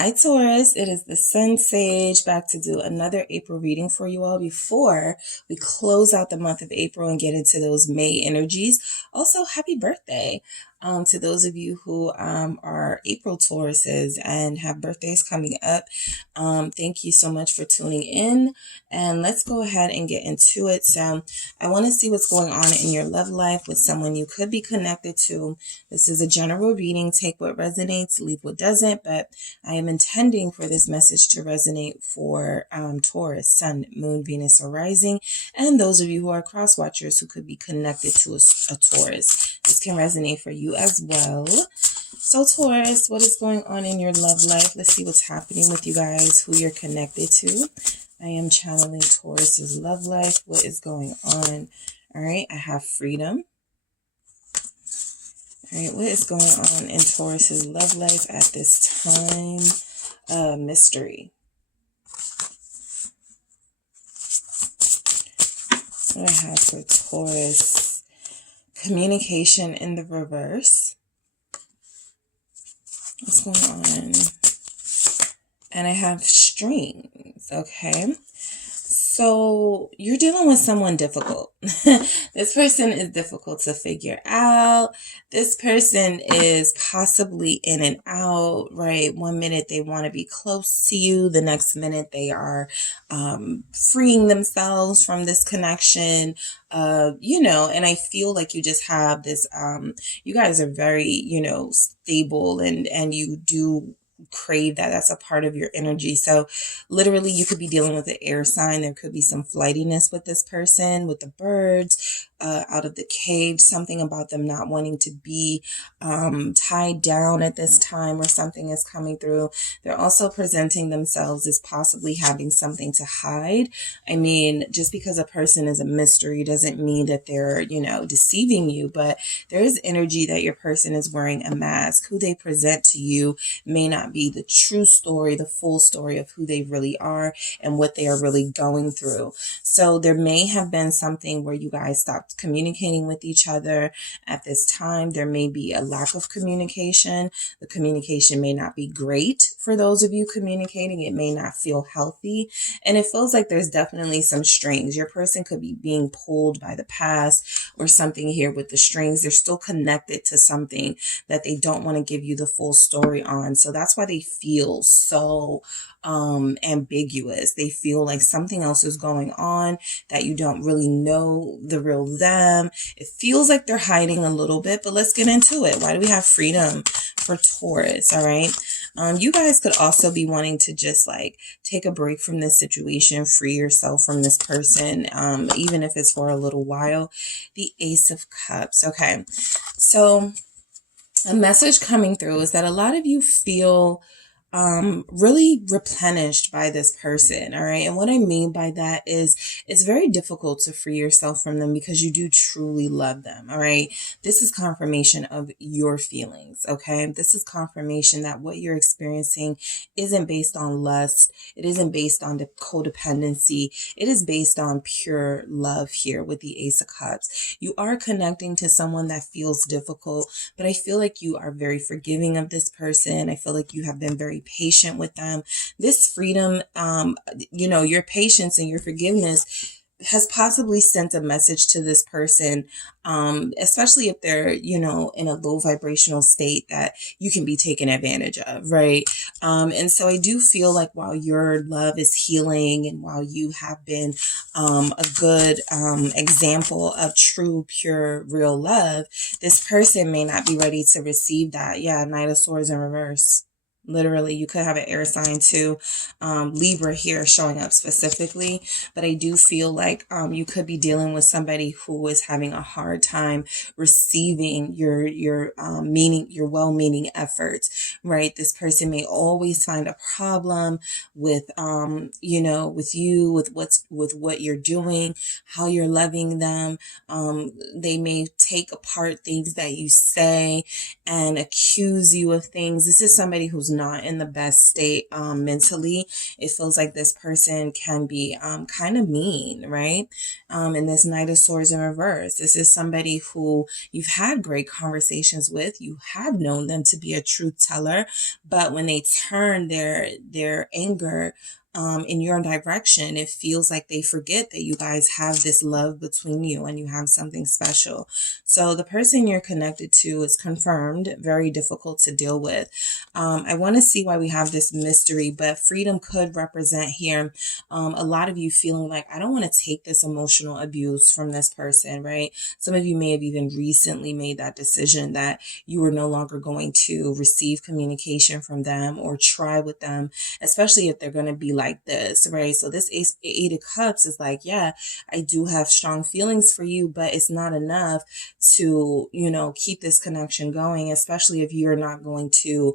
Hi Taurus, it is the Sun Sage back to do another April reading for you all before we close out the month of April and get into those May energies. Also, happy birthday to those of you who are April Tauruses and have birthdays coming up. Thank you so much for tuning in, and let's go ahead and get into it. So I want to see what's going on in your love life with someone you could be connected to. This is a general reading. Take what resonates, leave what doesn't, but I am intending for this message to resonate for Taurus, Sun, Moon, Venus, or Rising, and those of you who are cross watchers who could be connected to a Taurus. This can resonate for you as well. So Taurus, what is going on in your love life? Let's see what's happening with you guys, who you're connected to. I am channeling Taurus's love life. What is going on? All right, I have freedom. All right, what is going on in Taurus's love life at this time? Mystery. What do I have for Taurus? Communication in the reverse. What's going on? And I have strings, okay? So you're dealing with someone difficult. This person is difficult to figure out. This person is possibly in and out, right? One minute they want to be close to you. The next minute they are freeing themselves from this connection. And I feel like you just have this, you guys are very, stable and you do crave that's a part of your energy. So literally you could be dealing with an air sign. There could be some flightiness with this person, with the birds out of the cage, something about them not wanting to be tied down at this time, or something is coming through. They're also presenting themselves as possibly having something to hide. I mean, just because a person is a mystery doesn't mean that they're, deceiving you, but there is energy that your person is wearing a mask. Who they present to you may not be the true story, the full story of who they really are and what they are really going through. So there may have been something where you guys stopped communicating with each other at this time. There may be a lack of communication. The communication may not be great for those of you communicating. It may not feel healthy. And it feels like there's definitely some strings. Your person could be being pulled by the past or something here with the strings. They're still connected to something that they don't want to give you the full story on. So that's why they feel so ambiguous. They feel like something else is going on, that you don't really know the real them. It feels like they're hiding a little bit, but let's get into it. Why do we have freedom for Taurus? All right. You guys could also be wanting to just take a break from this situation, free yourself from this person, even if it's for a little while. The Ace of Cups. Okay. So a message coming through is that a lot of you feel really replenished by this person. All right. And what I mean by that is it's very difficult to free yourself from them because you do truly love them. All right. This is confirmation of your feelings. Okay. This is confirmation that what you're experiencing isn't based on lust. It isn't based on the codependency. It is based on pure love here with the Ace of Cups. You are connecting to someone that feels difficult, but I feel like you are very forgiving of this person. I feel like you have been very patient with them. This freedom, your patience and your forgiveness has possibly sent a message to this person, especially if they're, in a low vibrational state that you can be taken advantage of, right? And so I do feel like while your love is healing and while you have been a good example of true, pure, real love, this person may not be ready to receive that. Yeah, Knight of Swords in reverse. Literally, you could have an air sign too. Libra here showing up specifically. But I do feel like you could be dealing with somebody who is having a hard time receiving your well-meaning efforts, right? This person may always find a problem with with you, with what you're doing, how you're loving them. They may take apart things that you say and accuse you of things. This is somebody who's not in the best state mentally. It feels like this person can be kind of mean, right? And this Knight of Swords in reverse. This is somebody who you've had great conversations with. You have known them to be a truth teller, but when they turn their anger in your direction, it feels like they forget that you guys have this love between you and you have something special. So the person you're connected to is confirmed, very difficult to deal with. I want to see why we have this mystery, but freedom could represent here a lot of you feeling like, I don't want to take this emotional abuse from this person, right? Some of you may have even recently made that decision that you were no longer going to receive communication from them or try with them, especially if they're going to be like this, right? So this Eight of Cups is like, yeah, I do have strong feelings for you, but it's not enough to, you know, keep this connection going, especially if you're not going to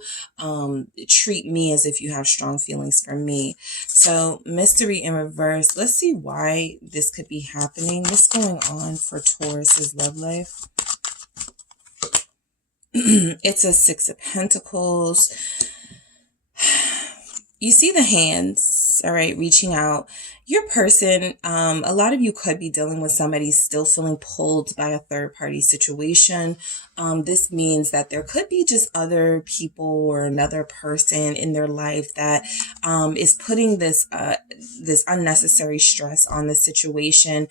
treat me as if you have strong feelings for me. So mystery in reverse. Let's see why this could be happening. What's going on for Taurus's love life? It's a Six of Pentacles. You see the hands, all right, reaching out. Your person, a lot of you could be dealing with somebody still feeling pulled by a third-party situation. This means that there could be just other people or another person in their life that is putting this this unnecessary stress on the situation.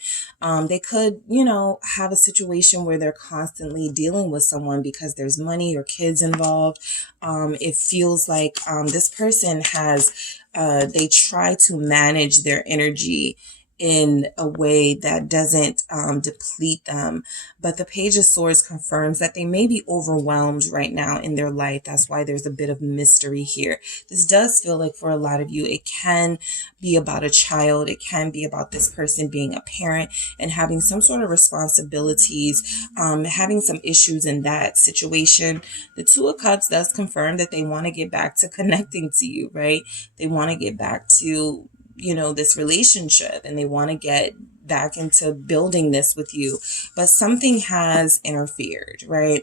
They could, you know, have a situation where they're constantly dealing with someone because there's money or kids involved. It feels like this person has they try to manage their energy in a way that doesn't deplete them. But the Page of Swords confirms that they may be overwhelmed right now in their life. That's why there's a bit of mystery here. This does feel like for a lot of you, it can be about a child. It can be about this person being a parent and having some sort of responsibilities, having some issues in that situation. The Two of Cups does confirm that they want to get back to connecting to you, right? They want to get back to, you know, this relationship, and they want to get back into building this with you, but something has interfered, right?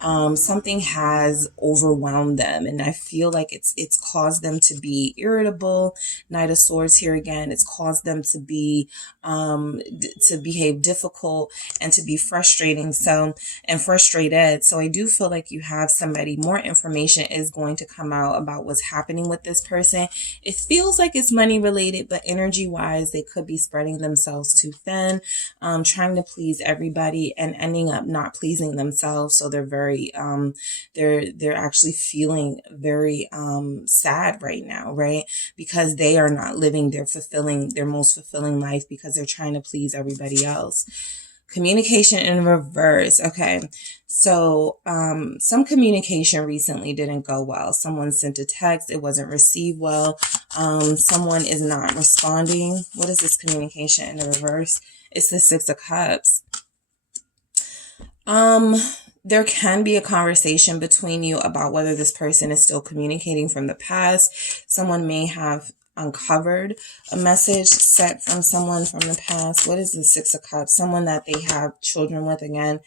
Something has overwhelmed them, and I feel like it's caused them to be irritable. Knight of Swords here again. It's caused them to be to behave difficult and to be frustrating. So, and frustrated. So I do feel like you have somebody. More information is going to come out about what's happening with this person. It feels like it's money related, but energy wise, they could be spreading themselves too thin, trying to please everybody and ending up not pleasing themselves. So they're very, they're actually feeling very sad right now, right? Because they are not living their most fulfilling life because they're trying to please everybody else. Communication in reverse. Okay. So, some communication recently didn't go well. Someone sent a text. It wasn't received well. Someone is not responding. What is this communication in the reverse? It's the Six of Cups. There can be a conversation between you about whether this person is still communicating from the past. Someone may have uncovered a message sent from someone from the past. What is the Six of Cups? Someone that they have children with again.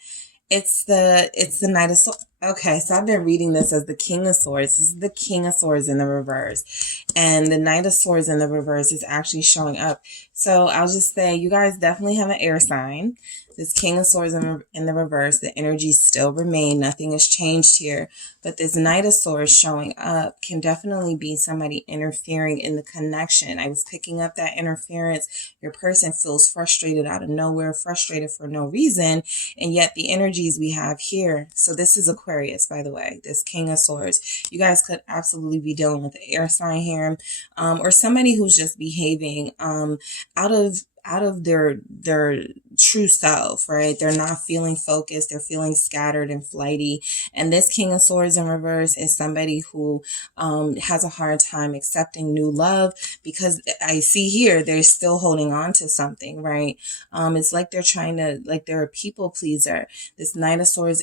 It's the Knight of Swords. Okay, so I've been reading this as the King of Swords. This is the King of Swords in the reverse. And the Knight of Swords in the reverse is actually showing up. So I'll just say you guys definitely have an air sign. This King of Swords in the reverse, the energies still remain. Nothing has changed here. But this Knight of Swords showing up can definitely be somebody interfering in the connection. I was picking up that interference. Your person feels frustrated out of nowhere, frustrated for no reason. And yet the energies we have here. So this is Aquarius, by the way, this King of Swords. You guys could absolutely be dealing with the air sign here, or somebody who's just behaving out of their true self, right? They're not feeling focused. They're feeling scattered and flighty. And this King of Swords in reverse is somebody who has a hard time accepting new love, because I see here they're still holding on to something, right? It's like they're trying to, like they're a people pleaser. This Knight of Swords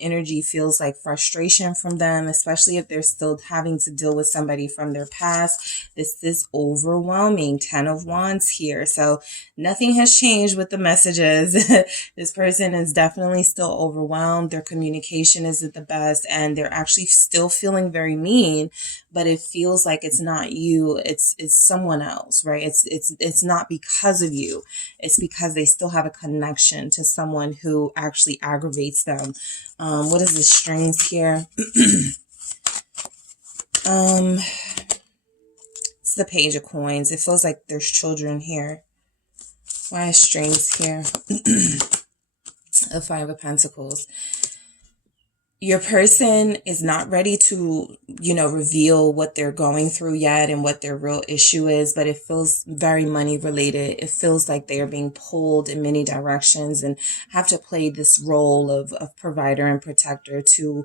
energy feels like frustration from them, especially if they're still having to deal with somebody from their past. This is overwhelming. 10 of Wands here. So nothing has changed with the message messages. This person is definitely still overwhelmed. Their communication isn't the best, and they're actually still feeling very mean, but it feels like it's not you. It's someone else, right? It's not because of you. It's because they still have a connection to someone who actually aggravates them. What is the strings here? It's the Page of Coins. It feels like there's children here. Why is strings here? The Five of Pentacles. Your person is not ready to, reveal what they're going through yet and what their real issue is, but it feels very money related. It feels like they are being pulled in many directions and have to play this role of provider and protector to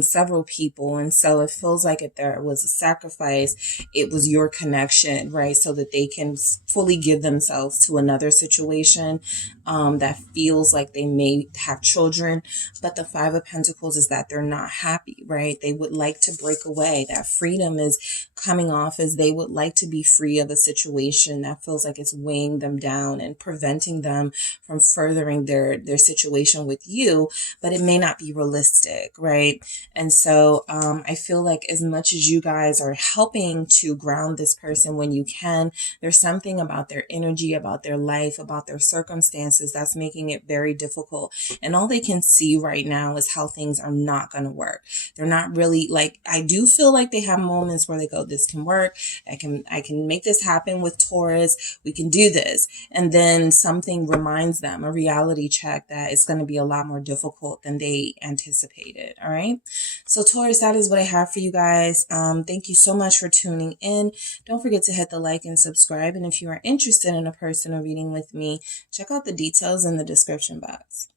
several people. And so it feels like if there was a sacrifice, it was your connection, right? So that they can fully give themselves to another situation that feels like they may have children. But the Five of Pentacles is that they're not happy, right? They would like to break away. That freedom is coming off as they would like to be free of a situation that feels like it's weighing them down and preventing them from furthering their situation with you, but it may not be realistic, right? And so I feel like as much as you guys are helping to ground this person when you can, there's something about their energy, about their life, about their circumstances that's making it very difficult. And all they can see right now is how things are not going to work. They're not really like, I do feel like they have moments where they go, this can work. I can make this happen with Taurus. We can do this. And then something reminds them, a reality check, that it's going to be a lot more difficult than they anticipated. All right. So Taurus, that is what I have for you guys. Thank you so much for tuning in. Don't forget to hit the like and subscribe. And if you are interested in a personal reading with me, check out the details in the description box.